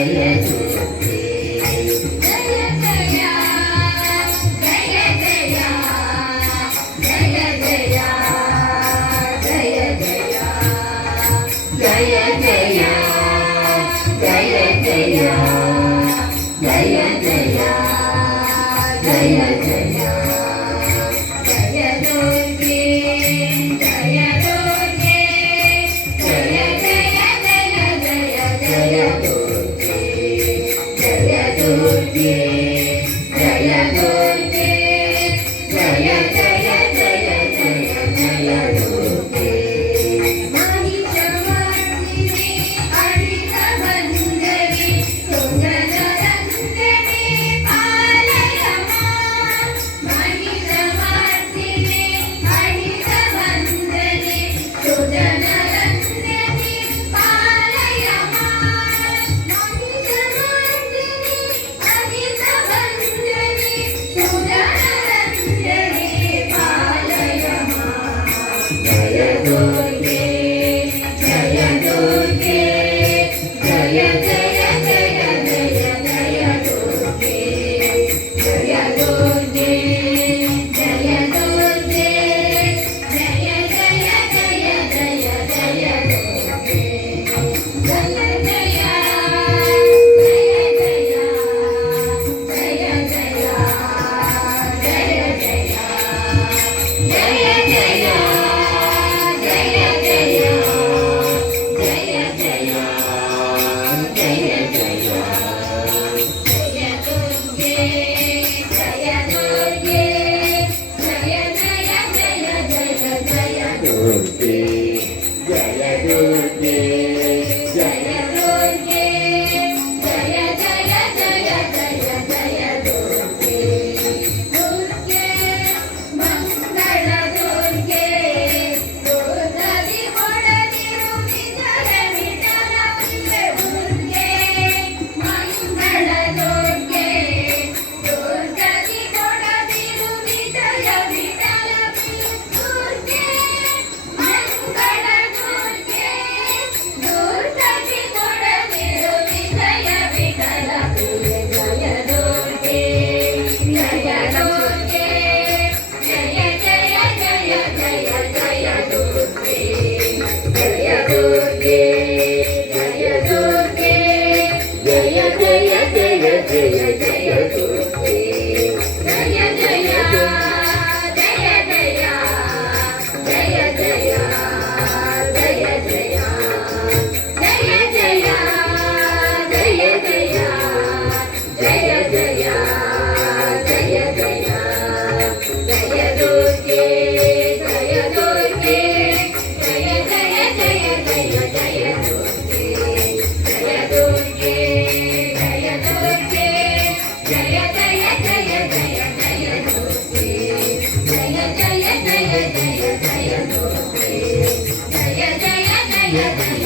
Ai, ai, tudo. Niagara. Baby. yeah.